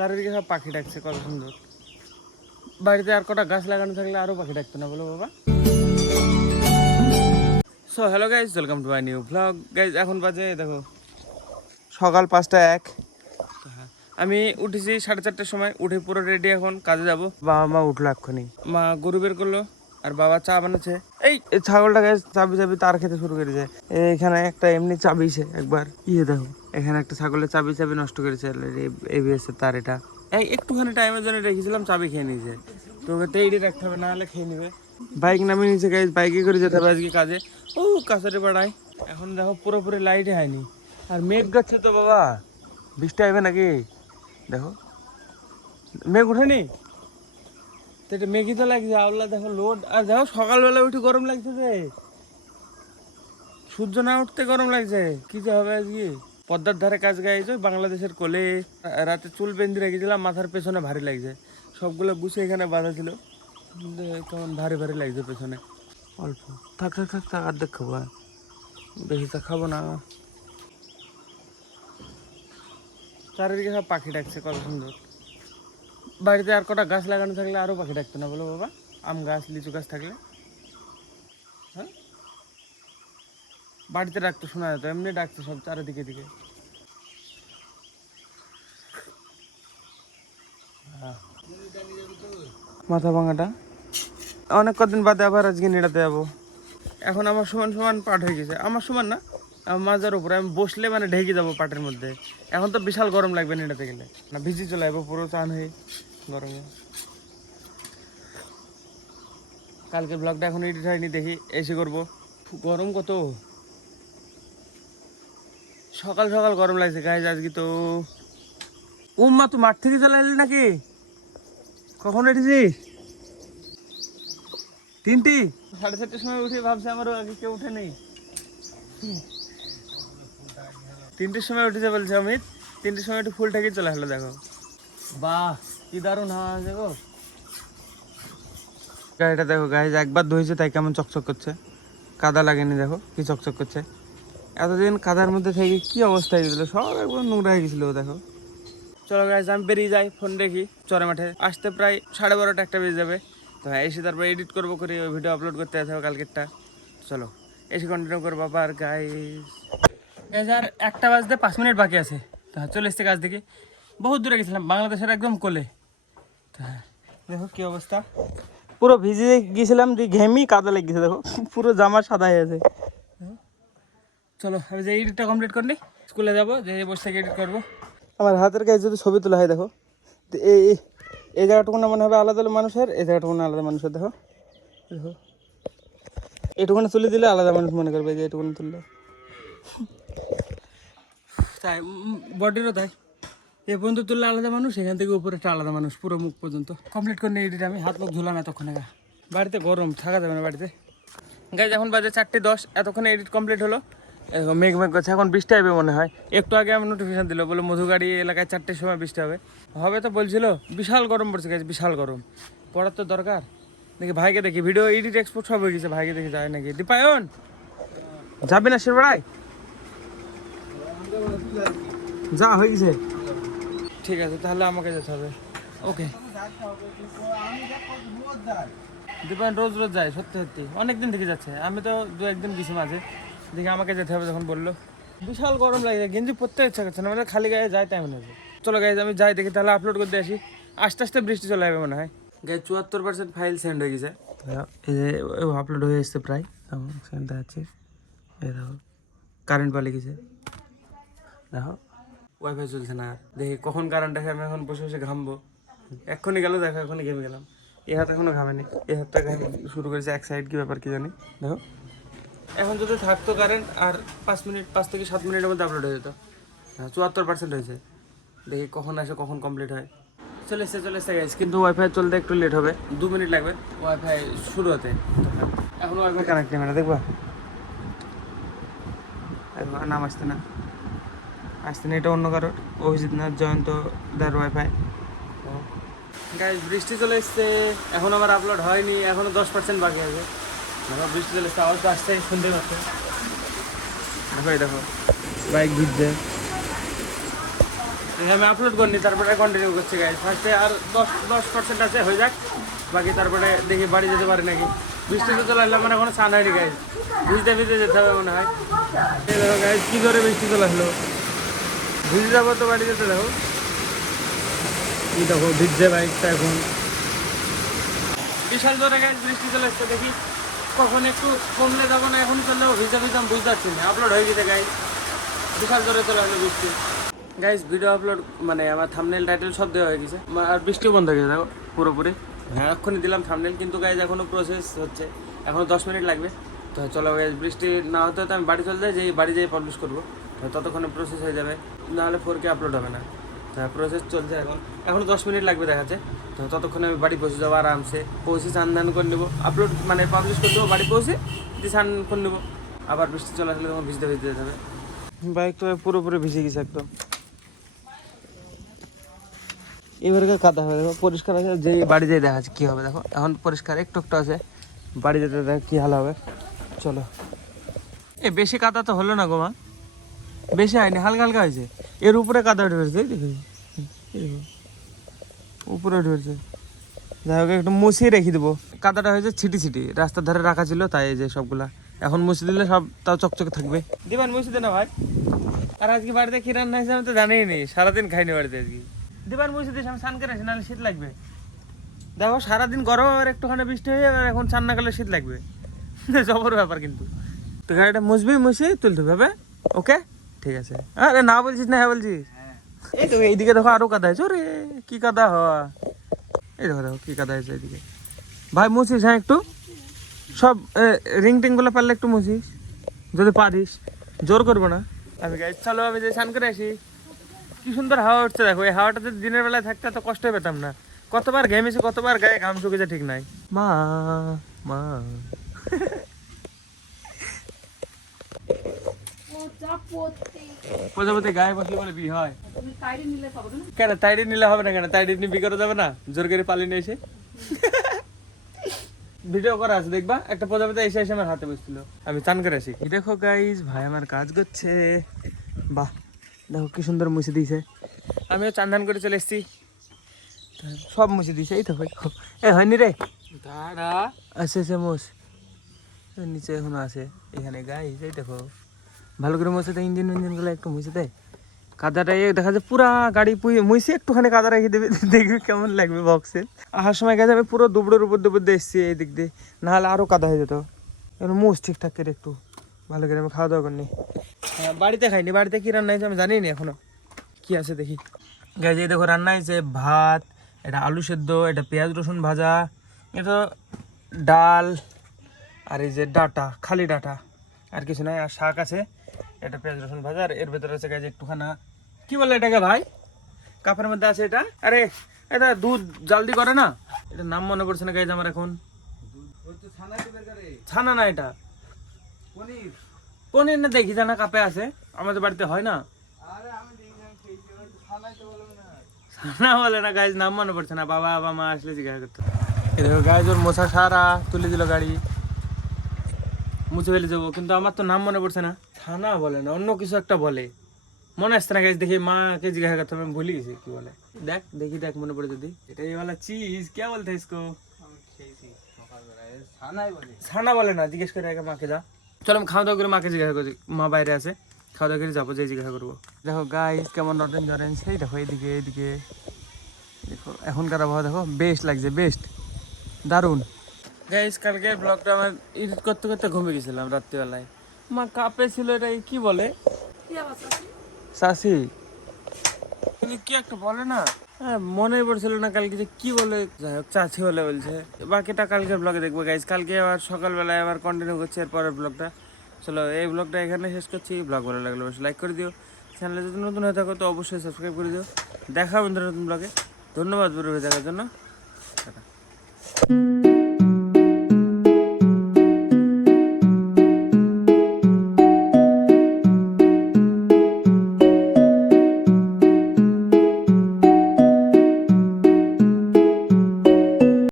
চারিদিকে সব পাখি ডাকছে, কত সুন্দর। বাড়িতে আর কটা গাছ লাগানো থাকলে আরো পাখি ডাকতো না, বলো বাবা? So hello guys, welcome to my new blog. Guys এখন বাজে দেখো সকাল 5:01। আমি উঠেছি 4:30টার সময়, উঠে পুরো রেডি, এখন কাজে যাব। বাবা মা উঠলো এক্ষুনি, মা গরু বের করলো আর বাবা চা বানাচ্ছে। এই ছাগলটা গাইজ চাবি চাবি তার খেতে শুরু করেছে। এখানে একটা এমনি চাবিছে একবার, দেখো এখানে একটা ছাগলের চাবি চাবি নষ্ট করেছে এবিএস এর তার। এটা এই একটুখানি টাইমের জন্য রেখেছিলাম, চাবি খেয়ে নিয়েছে। তো ওকে তৈরি রাখতে হবে, না হলে খেয়ে নেবে। বাইক নামিয়ে নিয়েছে গাইজ, বাইকে করে যেতে হবে আজকে কাজে। ও কাছারি পাড়ায় এখন দেখো পুরোপুরি লাইটে হয়নি, আর মেঘ যাচ্ছে তো বাবা, বৃষ্টি আসবে নাকি দেখো। মেঘ উঠেনি তো, এটা মেঘই তো লাগছে আল্লাহ। দেখো লোড, আর দেখো সকালবেলা উঠে গরম লাগছে রে, সূর্য না উঠতে গরম লাগছে। কি যে হবে আজকে। পদ্মার ধারে কাজ গাইছে, বাংলাদেশের কোলে। রাতে চুল বেঁধে রেখেছিলাম, মাথার পেছনে ভারী লাগছে। সবগুলো গুছিয়ে এখানে বাঁধা ছিল, কেমন ভারী ভারী লাগছে পেছনে। অল্প থাক থাক থাক থাক, অর্ধেক খাবো, বেশি তা খাবো না। চারিদিকে সব পাখি ডাকছে, কত সুন্দর। বাড়িতে আর কটা গাছ লাগানো থাকলে আরো পাখি ডাকতো না, বলো বাবা? আম গাছ, লিচু গাছ থাকলে হ্যাঁ বাড়িতে ডাকতো, শোনা যেত। এমনি ডাকতো সব চারিদিকে দিকে। মাথা ভাঙাটা অনেক কদিন বাদে আবার আজকে নিড়াতে যাবো। এখন আমার সমান সমান পাট হয়ে গেছে, আমার সমান না, আমার মাজার উপরে আমি বসলে মানে ঢেকে যাবো পাটের মধ্যে। এখন তো বিশাল গরম লাগবে নিড়াতে গেলে, না ভিজি চলে যাবো পুরো চান হয়ে গরমে। কালকে ব্লগটা এখন এডিট হয়নি, দেখি এসে করবো। গরম কত, সকাল সকাল গরম লাগছে গাইজ আজকে তো। উম্মা তুই মাঠ থেকে চলে এলি নাকি? কখন উঠেছিস? 3টি 4:30টার সময় উঠে ভাবছি আমারও আগে কেউ উঠে নেই। 3টের সময় উঠেছে বলছে অমিত, 3টের সময় একটু ফুলটাকে চলে আসলো। দেখো বাহ, কি দারুণ হাওয়া আছে গো। গাড়িটা দেখো গাইজ, একবার ধুয়েছে তাই কেমন চকচক করছে, কাদা লাগেনি। দেখো কি চকচক করছে। এতদিন কাদার মধ্যে থেকে কি অবস্থা হয়ে গেছিলো, সব একবার নোংরা হয়ে গেছিলো। দেখো চলো গাইজ আমি বেরিয়ে যাই, ফোন রেখি। চরে মাঠে আসতে প্রায় 12:30 একটা বেজে যাবে। তো হ্যাঁ, এসে তারপর এডিট করবো, করে ওই ভিডিও আপলোড করতে যেতে হবে কালকেরটা। চলো এসে কন্টিনিউ করবো আবার গাইজ। আর 1টা বাজতে 5 মিনিট বাকি আছে। তো চলে এসছে কাজ থেকে, বহুত দূরে গেছিলাম, বাংলাদেশের একদম কোলে। তো হ্যাঁ দেখো কি অবস্থা, পুরো ভিজে গিয়েছিলাম, দিয়ে ঘেমি কাদা লেগে গেছে। দেখো পুরো জামা সাদা হয়ে আছে। চলো আমি যে এডিটটা কমপ্লিট করি, স্কুলে যাবো, যে বসে থেকে এডিট করবো। আমার হাতের কাছে যদি ছবি তোলা হয় দেখো, এই এই জায়গাটুকু না মনে হবে আলাদা মানুষের, এই জায়গাটুকু না আলাদা মানুষের। দেখো দেখো এটুকুনে তুলে দিলে আলাদা মানুষ মনে করবে, যে এটুকুনে তুললে। তাই বডিরও তাই, এ পর্যন্ত তুললে আলাদা মানুষ, এখান থেকে উপরে একটা আলাদা মানুষ, পুরো মুখ পর্যন্ত কমপ্লিট করে নিয়ে এডিট। আমি হাত মুখ ধুলাম এতক্ষণে, বাড়িতে গরম থাকা যাবে না বাড়িতে। গাইজ এখন বাজে 4:10, এতক্ষণে এডিট কমপ্লিট হলো। মেঘ মেঘ করছে, এখন বৃষ্টি হবে মনে হয়। একটু আগে আমি নোটিফিকেশন দিল, বলে মধুগাড়ি এলাকায় 4টের সময় বৃষ্টি হবে। হবে তো বলছিল, বিশাল গরম পড়ছে গাইজ, বিশাল গরম। পড়ার তো দরকার। দেখি ভাইকে দেখি, ভিডিও এডিট এক্সপোর্ট সব হয়ে গেছে, ভাইকে দেখি যায় নাকি। দীপায়ন যাবি না শিরবাড়ায়? যা হয়ে গেছে, ঠিক আছে তাহলে আমাকে যেতে হবে। ওকে দীপায়ন রোজ রোজ যায়, সত্যি সত্যি অনেকদিন থেকে যাচ্ছে। আমি তো 2-1 দিন গেছি মাঝে, দেখি আমাকে যেতে হবে যখন বললো। বিশাল গরম লাগে, গেঞ্জি পরতে ইচ্ছা করছে না, মানে খালি গায়ে যায় তাই মনে হচ্ছে। চলো গাইজ আমি যাই, দেখি তাহলে আপলোড করতে আসি। আস্তে আস্তে বৃষ্টি চলে যাবে মনে হয়। গাইজ 74% ফাইল সেন্ড হয়ে গেছে, এই যে আপলোড হয়ে এসছে প্রায়, সেন্ড আছে। এই দেখো কারেন্ট পালিয়ে গেছে, দেখো ওয়াইফাই চলছে না। দেখি কখন কারেন্ট আসে, আমি এখন বসে বসে ঘামবো। এক্ষুনি গেল দেখো, এখনই ঘেমে গেলাম। এই হাত এখনো ঘামেনি, এই হাতটা ঘামে শুরু করেছে এক সাইড, কি ব্যাপার কি জানি। দেখো এখন যদি থাকতো কারেন্ট, আর 5 থেকে 7 মিনিটের মধ্যে আপলোড হয়ে যেত। হ্যাঁ 74% হয়েছে, দেখি কখন আসে, কখন কমপ্লিট হয়। চলে এসছে গাইজ, কিন্তু ওয়াইফাই চলতে একটু লেট হবে, 2 মিনিট লাগবে ওয়াইফাই শুরু হতে। এখন ওয়াইফাই কানেক্ট নেবে না, দেখবা নাম আসতে না, এটা অন্য কারোর, অভিজিৎ না জয়ন্ত দার ওয়াইফাই। গাইজ বৃষ্টি চলে এসছে, এখন আমার আপলোড হয়নি, এখনো 10% বাকি আছে। দেখো বৃষ্টি চলে এসছে, আওয়াজ তো আসছে, শুনতে পাচ্ছে। দেখো দেখো বাইক ভিজছে, আমি আপলোড করিনি, তারপরে কন্টিনিউ করছি গাইজ। ফার্স্টে আর 10% আছে, হয়ে যাক, বাকি তারপরে দেখি বাড়ি যেতে পারি নাকি। বৃষ্টিতে চলে আসলাম, মানে এখনো স্নান হয়নি গাইজ, ভিজতে ভিজতে যেতে হবে মনে হয়। এই দেখো গাইজ কী জোরে বৃষ্টি চলে আসলো, ভিজে যাবো তো বাড়ি যেতে। দেখো কি দেখো ভিজছে বাইকটা এখন, বিশাল জোরে গাইজ বৃষ্টি চলে আসছে। দেখি কখন একটু কমলে যাবো না, এখন চললেও ভিজা ভিজাম বুঝতে পারছি না। আপলোড হয়ে গেছে গাইজ, বিশাল জোরে চলে আসলো বৃষ্টি। গাইজ ভিডিও আপলোড মানে আমার থাম্বনেল টাইটেল সব দেওয়া হয়ে গেছে, আর বৃষ্টিও বন্ধ হয়ে গেছে দেখো পুরোপুরি। হ্যাঁ এক্ষুনি দিলাম থাম্বনেল, কিন্তু গাইজ এখনও প্রসেস হচ্ছে, এখনও 10 মিনিট লাগবে। তো চলো গাইজ, বৃষ্টি না হতে হতে আমি বাড়ি চলে যাই, যে বাড়ি যেয়ে পাবলিশ করবো, তো ততক্ষণে প্রসেস হয়ে যাবে, নাহলে 4K আপলোড হবে না। হ্যাঁ প্রসেস চলছে এখনও 10 মিনিট লাগবে দেখাচ্ছে। তো ততক্ষণে আমি বাড়ি পৌঁছে যাবো আরামসে, পৌঁছে স্নান দান করে নেবো, আপলোড মানে পাবলিশ করে দেবো, বাড়ি পৌঁছে দিয়ে স্নান করে নেবো। আবার বৃষ্টি চলে আসলে তখন ভিজতে ভিজতে যেতে হবে। বাইক তো পুরোপুরি ভিজে গেছে একদম, এবারে কাদা হবে দেখো, পরিষ্কার আছে, যে বাড়ি যেয়ে দেখা যাচ্ছে কী হবে। দেখো এখন পরিষ্কার একটু একটু আছে, বাড়ি যেতে দেখ কী হাল হবে। চলো, এ বেশি কাদা তো হলো না গো মা, বেশি হয়নি, হালকা হালকা হয়েছে। এর উপরে কাদা উঠে পড়েছে, উপরে উঠে পড়েছে। যাই হোক একটু মুছিয়ে রেখে দেবো, কাদাটা হয়েছে ছিটি ছিটি, রাস্তার ধারে রাখা ছিল তাই, এই যে সবগুলা এখন মুছে দিলে সব তাও চকচকে থাকবে। দিবান মুছে দে না ভাই। আর আজকে বাড়িতে কি রান্না হয়েছে আমি তো জানিই নি, সারাদিন খাইনি বাড়িতে আজকে। দিবার মুছে দিস, আমি স্নান করে আসি, নাহলে শীত লাগবে। দেখো সারাদিন গরম আর একটুখানি বৃষ্টি হয়ে যাবে, আর এখন স্নান না করলে শীত লাগবে, জবর ব্যাপার কিন্তু। তো গাড়িটা মুছবি, মুছে তুলতে হবে, ওকে ঠিক আছে। আরে না বলছিস না, হ্যাঁ বলছিস। এই তো এইদিকে দেখো আরো কাদা হয়েছে, ওরে কি কাদা হওয়া, এই দেখো দেখো কি কাদা হয়েছে এইদিকে। ভাই মুছিস হ্যাঁ একটু, সব রিং টিংগুলো পারলে একটু মুছিস যদি পারিস, জোর করবো না। আমি গাই চলো, আমি যে স্নান করে আসি। কি সুন্দর হাওয়া উঠছে দেখো, এই হাওয়াটা যদি দিনের বেলায় থাকতে তো কষ্ট পেতাম না। কতবার ঘেমেছি, কতবার গায়ে ঘাম শুকেছে ঠিক নাই। মা মা প্রজাপতি গায়ে বসলে বলে বিয়ে হয় কেন? তাইডি নিলে হবে না কেন? তাইডি নিয়ে বিয়ে করা যাবে না? জোর করে পালিয়ে এসে ভিডিও করা আছে দেখবা, একটা প্রজাপতি এসে এসে আমার হাতে বসছিল, আমি চান করে আসি। দেখো গাইজ ভাই আমার কাজ করছে, বাহ দেখো কি সুন্দর মুছে দিয়েছে। আমিও চান ধান করে চলে এসেছি, সব মুছে দিয়েছে। এই তো এ হয়নি রে, দাঁড়া আছে আছে মোস নিচে এখনো আছে এখানে গাইজ। এই দেখো ভালো করে মুছে দেয়, ইঞ্জিন গুলো একটু মুছে দেয়। কাদাটা দেখা যায় পুরা গাড়ি মুছে একটুখানি কাদা রেখে দেবে, দেখবি কেমন লাগবে বক্সে। আসার সময় গেছে আমি পুরো দুবড়োর উপর দুপুর দিয়ে এসেছি এই দিক দিয়ে, নাহলে আরও কাদা হয়ে যেত। এখন মুছ ঠিকঠাক করে একটু ভালো করে, আমি খাওয়া দাওয়া করিনি। হ্যাঁ বাড়িতে খাইনি, বাড়িতে কী রান্না হয়েছে আমি জানি না এখনো, কি আছে দেখি। গাইজ এই দেখো রান্না হয়েছে ভাত, এটা আলু সেদ্ধ, এটা পেঁয়াজ রসুন ভাজা, এটা ডাল, আর এই যে ডাটা, খালি ডাটা, আর কিছু নয়। আর শাক আছে, এটা পেঁয়াজ রসুন ভাজা, আর এর ভেতরে আছে গাইজ একটুখানা কি বলে এটাকে ভাই, কাপের মধ্যে আছে এটা। আরে এটা দুধ জালদি করে না, এটা নাম মনে পড়ছে না গাইজ আমার এখন। ছানা না, এটা পনির, পনির না দেখি জানা কাপে আছে, আমাদের বাড়িতে হয় না। ছানা বলে না গাইজ, নাম মনে পড়ছে না, বাবা বা মা আসলে জিজ্ঞাসা করতে। এরকম গাইজ ওর মশা সারা তুলে দিল গাড়ি, মুছে ফেলে যাবো, কিন্তু আমার তো নাম মনে পড়ছে না। ছানা বলে না, অন্য কিছু একটা বলে, মনে আসছে না গাইজ। দেখি মাকে জিজ্ঞাসা করতে হবে, আমি ভুলে গেছি কি বলে। দেখ দেখি দেখ মনে পড়ে যদি। এটা এই वाला चीज क्या बोलते हैं इसको? ছানা বলে না, জিজ্ঞেস করে আগে মাকে। যা চলো আমি খাওয়া দাওয়া করে মাকে জিজ্ঞাসা করি, মা বাইরে আছে, খাওয়া দাওয়া করে যাবো, যে জিজ্ঞাসা করবো। দেখো গাইজ কেমন অরেঞ্জ অরেঞ্জ, এই দেখো এইদিকে এইদিকে দেখো, এখনকার আবহাওয়া দেখো বেস্ট লাগছে, বেস্ট দারুণ। গাইজ কালকে ব্লগটা আমার এডিট করতে করতে ঘুমিয়ে গেছিলাম রাত্রিবেলায়, মা কাপে ছিল, এটা কি বলে শাসি কি একটা বলে না, হ্যাঁ মনে পড়ছিল না কালকে যে কি বলে। যাই হোক চাচি বলে বলছে, বাকিটা কালকের ব্লগে দেখবো গাইজ। কালকে আবার সকালবেলায় আবার কন্টিনিউ করছি এরপরের ব্লগটা। চলো এই ব্লগটা এখানে শেষ করছি। ব্লগ ভালো লাগলে অবশ্যই লাইক করে দিও, চ্যানেলে যদি নতুন হয়ে থাকো তো অবশ্যই সাবস্ক্রাইব করে দিও। দেখা বন্ধুরা নতুন ব্লগে, ধন্যবাদ পুরো দেখার জন্য।